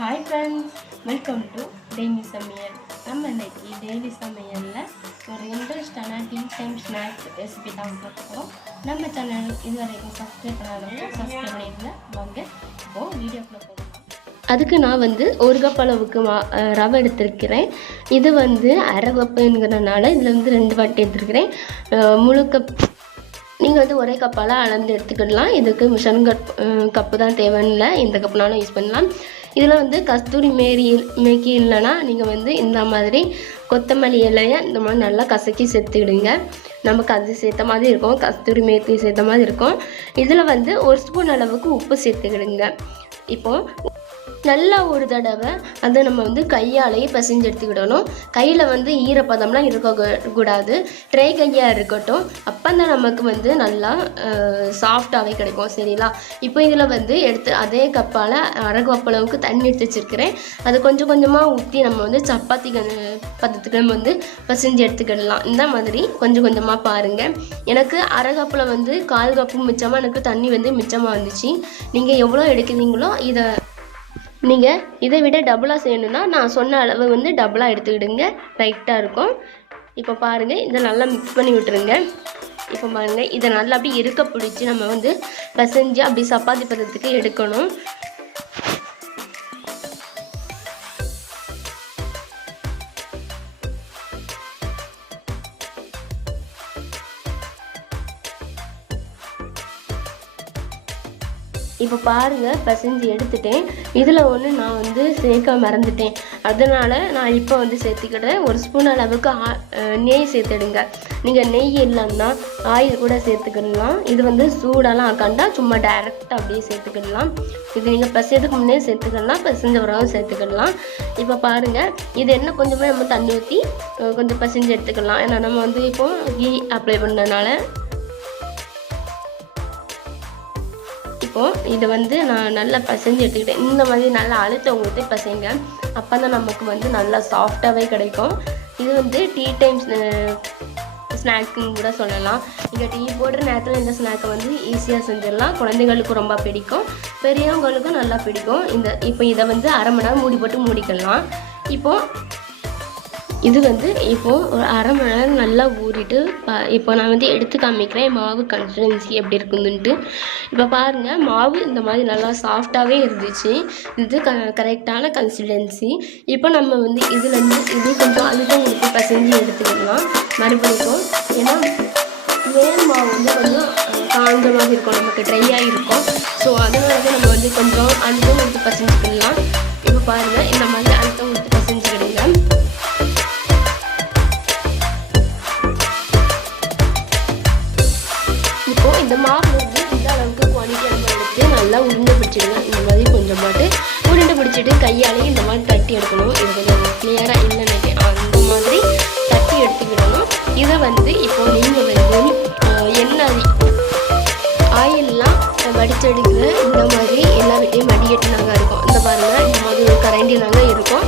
Hi friends, welcome to daily சமையல். நம்ம இன்னைக்கு டெய்லி சமையலில் ஒரு இன்ட்ரெஸ்டான டீ டைம் ஸ்நாக்ஸ் ரெசிபி தான் பார்த்துக்கிறோம். நம்ம சேனல் இது வரைக்கும் சப்ஸ்கிரைப் பண்ணாதவங்க சப்ஸ்கிரைப் பண்ணிடுங்க. வாங்க இப்போது வீடியோக்குள்ளே போகலாம். அதுக்கு நான் ஒரு கப் அளவுக்கு ரவை எடுத்துருக்கிறேன். இது அரை கப்புங்கிறதுனால இதில் 2 வாட்டி எடுத்துருக்கிறேன். முழு கப் நீங்கள் ஒரே கப்பால் அளந்து எடுத்துக்கிடலாம். இதுக்கு மிஷன் கப்பு தான் தேவையில்லை, இந்த கப்புனாலும் யூஸ் பண்ணலாம். இதில் கஸ்தூரி மேக்கி இல்லைன்னா நீங்கள் இந்த மாதிரி கொத்தமல்லி இலையை இந்த மாதிரி நல்லா கசக்கி சேர்த்துக்கிடுங்க. நமக்கு அது சேர்த்த மாதிரி இருக்கும், கஸ்தூரி மேத்தி சேர்த்த மாதிரி இருக்கும். இதில் 1 ஸ்பூன் அளவுக்கு உப்பு சேர்த்துக்கிடுங்க. இப்போது நல்லா ஒரு தடவை அதை நம்ம கையாலேயே பசைஞ்சு எடுத்துக்கிடணும். கையில் ஈரப்பதம்லாம் இருக்கக்கூடாது, ட்ரை கையாக இருக்கட்டும். அப்போ தான் நமக்கு நல்லா சாஃப்டாகவே கிடைக்கும். சரிங்களா? இப்போ இதில் எடுத்து அதே கப்பால் அரை கப் அளவுக்கு தண்ணி எடுத்து வச்சுருக்கிறேன். அது கொஞ்சம் கொஞ்சமாக ஊற்றி நம்ம சப்பாத்தி பதத்துக்கு நம்ம பசைஞ்சு எடுத்துக்கிடலாம். இந்த மாதிரி கொஞ்சம் கொஞ்சமாக பாருங்கள். எனக்கு அரை கப்பில் 1/4 கப்பு மிச்சமாக எனக்கு தண்ணி மிச்சமாக வந்துச்சு. நீங்கள் எவ்வளோ எடுக்கிறீங்களோ இதை விட டபுளாக செய்யணுன்னா நான் சொன்ன அளவு டபுளாக எடுத்துக்கிடுங்க, ரைட்டாக இருக்கும். இப்போ பாருங்கள், இதை நல்லா மிக்ஸ் பண்ணி விட்டுருங்க. இப்போ பாருங்கள், இதை நல்லா அப்படி இருக்க பிடிச்சி நம்ம பசைஞ்சு அப்படி சப்பாத்தி பதத்துக்கு எடுக்கணும். இப்போ பாருங்கள், பசைஞ்சு எடுத்துட்டேன். இதில் ஒன்று நான் சேர்க்க மறந்துட்டேன், அதனால் நான் இப்போ சேர்த்துக்கிட்டேன். 1 ஸ்பூன் அளவுக்கு நெய் சேர்த்துடுங்க. நீங்கள் நெய் இல்லைன்னா ஆயில் கூட சேர்த்துக்கிடலாம். இது சூடெல்லாம் ஆக்காண்டா சும்மா டைரெக்டாக அப்படியே சேர்த்துக்கிடலாம். இது நீங்கள் பசையதுக்கு முன்னே சேர்த்துக்கலாம், பசைஞ்ச உரம் சேர்த்துக்கிடலாம். இப்போ பாருங்கள், இது என்ன கொஞ்சமாக நம்ம தண்ணி ஊற்றி கொஞ்சம் பசைஞ்சு எடுத்துக்கலாம். ஏன்னா நம்ம இப்போது கீ அப்ளை பண்ணனால. இப்போது இதை நான் நல்லா பசைஞ்சு எடுத்துக்கிட்டேன். இந்த மாதிரி நல்லா அழுத்த ஊற்றி பசைங்க, அப்போ தான் நமக்கு நல்லா சாஃப்டாகவே கிடைக்கும். இது டீ டைம் ஸ்நாக்குன்னு கூட சொல்லலாம். நீங்கள் டீ போடுற நேரத்தில் இந்த ஸ்நாக்கை ஈஸியாக செஞ்சிடலாம். குழந்தைகளுக்கு ரொம்ப பிடிக்கும், பெரியவங்களுக்கும் நல்லா பிடிக்கும். இப்போ இதை அரை மணி நேரம் மூடி போட்டு மூடிக்கலாம். இப்போது இது இப்போது ஒரு அரை மணி நேரம் நல்லா ஊறிட்டு இப்போ நான் எடுத்து காமிக்கிறேன் மாவு கன்சிஸ்டன்சி எப்படி இருக்குதுன்ட்டு. இப்போ பாருங்கள், மாவு இந்த மாதிரி நல்லா சாஃப்டாகவே இருந்துச்சு. இது கரெக்டான கன்சிஸ்டன்சி. இப்போ நம்ம இதுலேருந்து இது கொஞ்சம் அழுத்தம் கொடுத்து பசைஞ்சு எடுத்துக்கலாம் மறுபடியும். ஏன்னா வேல் மாவு கொஞ்சம் காஞ்ச மாதிரி இருக்கும், நமக்கு ட்ரையாக இருக்கும். ஸோ அதனால தான் நம்ம கொஞ்சம் அழுத்தம் கொடுத்து பசைஞ்சுக்கலாம். இப்போ பாருங்கள், இந்த மாதிரி அழுத்தம் கொடுத்து பசைஞ்சுக்கிடுங்க. இந்த மாவு இந்த அளவுக்கு குவாலிட்டி நம்ம எடுத்து நல்லா உருண்டை பிடிச்சிடுங்க. இந்த மாதிரி கொஞ்சம் பாட்டு உருண்டை பிடிச்சிட்டு கையாலேயே இந்த மாதிரி தட்டி எடுக்கணும். இது கொஞ்சம் கிளியராக இல்லைன்னு அந்த மாதிரி தட்டி எடுத்துக்கிடணும். இதை இப்போ நீங்கள் எண்ணெய் ஆயிலெலாம் வடிச்செடுக்கிற இந்த மாதிரி எல்லா வீட்டையும் வடிகட்டினாங்க இருக்கும். இந்த பாருங்கள், இந்த மாதிரி கரண்டினாங்க இருக்கும்.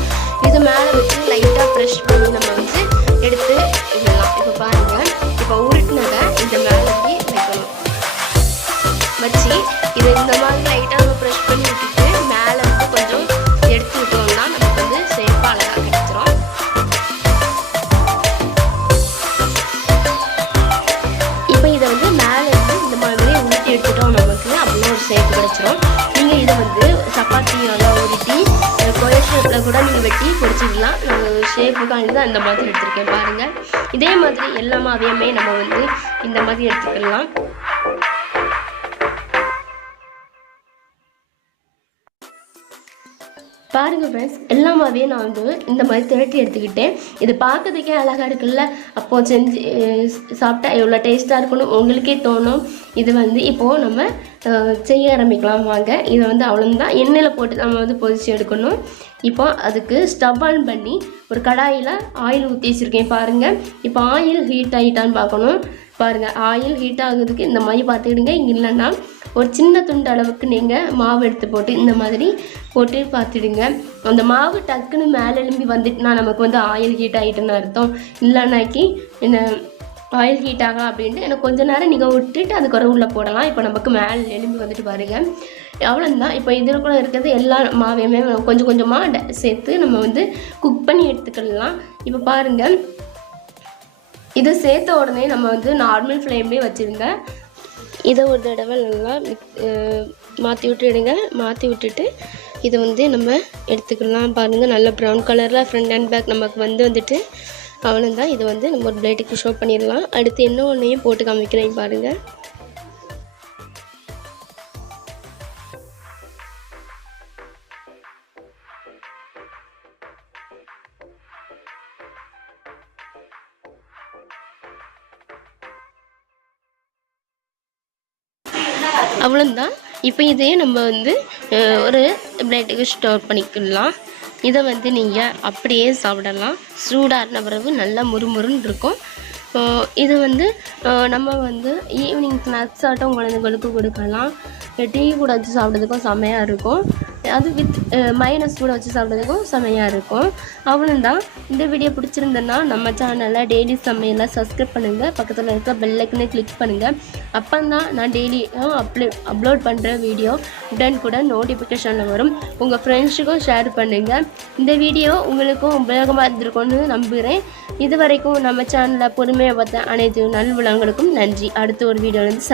இது மேலே வச்சு லைட்டாக ப்ரெஷ் பண்ணி நம்ம எடுத்து விடலாம். இப்போ பாருங்கள், இப்போ உருட்டினதை இந்த மேலே வைக்கணும் வச்சு இதை இந்த மாதிரி லைட்டாக நம்ம ப்ரெஷ் பண்ணி விட்டுட்டு மேலே கொஞ்சம் எடுத்து விட்டோம்னா நமக்கு சேஃபாக அழகாக கிடைச்சிரும். இப்போ இதை மேலே இந்த மாதிரி ஊற்றி எடுத்துட்டோம், நமக்கு அவ்வளோ ஒரு சேஃப் கிடைச்சிரும். நீங்கள் இதை சப்பாத்தி நல்லா ஊறிட்டி கொயர் ஷேப்பில் கூட நீங்கள் வெட்டி பொரிச்சிக்கலாம். நான் ஷேப்புக்காக தான் இந்த மாதிரி எடுத்துருக்கேன். பாருங்கள், இதே மாதிரி எல்லா மாவையுமே நம்ம இந்த மாதிரி எடுத்துக்கலாம். பாருங்கள் ஃப்ரெண்ட்ஸ், எல்லாமாவே நான் இந்த மாதிரி திரட்டி எடுத்துக்கிட்டேன். இது பார்க்கறதுக்கே அழகாக இருக்குல்ல, அப்போது செஞ்சு சாப்பிட்டா எவ்வளோ டேஸ்ட்டாக இருக்கணும் உங்களுக்கே தோணும். இது இப்போது நம்ம செய்ய ஆரம்பிக்கலாம் வாங்க. இதை அவ்வளோதான், எண்ணெயில் போட்டு நம்ம பொரிச்சு எடுக்கணும். இப்போ அதுக்கு ஸ்டவ் ஆன் பண்ணி ஒரு கடாயில் ஆயில் ஊற்றி வச்சுருக்கேன். பாருங்கள், இப்போ ஆயில் ஹீட் ஆகிட்டான்னு பார்க்கணும். பாருங்கள், ஆயில் ஹீட் ஆகுறதுக்கு இந்த மாதிரி பார்த்துக்கிடுங்க. இல்லைன்னா ஒரு சின்ன துண்டு அளவுக்கு நீங்கள் மாவு எடுத்து போட்டு இந்த மாதிரி போட்டு பார்த்துடுங்க. அந்த மாவு டக்குன்னு மேலே எழும்பி வந்துட்டுனா நமக்கு ஆயில் ஹீட் ஆகிட்டுன்னு அர்த்தம். இல்லைனாக்கி ஆயில் ஹீட் ஆகலாம் அப்படின்ட்டு எனக்கு கொஞ்சம் நேரம் நீங்கள் விட்டுட்டு அதுக்கப்புறம் உள்ளே போடலாம். இப்போ நமக்கு மேலே எலும்பி வந்துட்டு பாருங்கள். அவ்வளோதான். இப்போ இதுக்குள்ளே இருக்கிறது எல்லா மாவையுமே கொஞ்சம் கொஞ்சமாக சேர்த்து நம்ம வந்து குக் பண்ணி எடுத்துக்கலாம். இப்போ பாருங்கள், இதை சேர்த்த உடனே நம்ம வந்து நார்மல் ஃப்ளேம்லேயே வச்சுருங்க. இதை ஒரு தடவை நல்லா மாற்றி விட்டுடுங்க. மாற்றி விட்டுட்டு இதை வந்து நம்ம எடுத்துக்கலாம். பாருங்கள், நல்ல ப்ரௌன் கலரில் ஃப்ரண்ட் அண்ட் பேக் நமக்கு வந்துட்டு அவ்வளோதான். இதை வந்து நம்ம ஒரு பிளேட்டுக்கு ஷோ பண்ணிடலாம். அடுத்து என்ன ஒன்றையும் போட்டு காமிக்கிறேன் பாருங்கள். அவ்வளோதான். இப்போ இதையே நம்ம வந்து ஒரு பிளேட்டுக்கு ஸ்டோர் பண்ணிக்கலாம். இதை வந்து நீங்கள் அப்படியே சாப்பிடலாம். சூடான பிறகு நல்லா முறுமுறுன்னு இருக்கும். இது வந்து நம்ம வந்து ஈவினிங் ஸ்நாக்ஸ் ஆட்டம் குழந்தைங்களுக்கு கொடுக்கலாம். டீ கூட வச்சு சாப்பிட்றதுக்கும் செமையாக இருக்கும். அது வித் மைனஸ் கூட வச்சு சாப்பிட்றதுக்கும் செமையாக இருக்கும். அவ்வளோதான். இந்த வீடியோ பிடிச்சிருந்தேன்னா நம்ம சேனலை டெய்லி சமையலில் சப்ஸ்கிரைப் பண்ணுங்கள். பக்கத்தில் இருக்க பெல் ஐக்கனை கிளிக் பண்ணுங்கள். அப்போ தான் நான் டெய்லி அப்லோட் பண்ணுற வீடியோ உடனுக்குடன் நோட்டிஃபிகேஷனில் வரும். உங்கள் ஃப்ரெண்ட்ஸுக்கும் ஷேர் பண்ணுங்கள். இந்த வீடியோ உங்களுக்கும் உபயோகமாக இருந்திருக்கும்னு நம்புகிறேன். இது வரைக்கும் நம்ம சேனலை பொறுமையாக பார்த்த அனைத்து நல்வுலங்களுக்கும் நன்றி. அடுத்த ஒரு வீடியோலேருந்து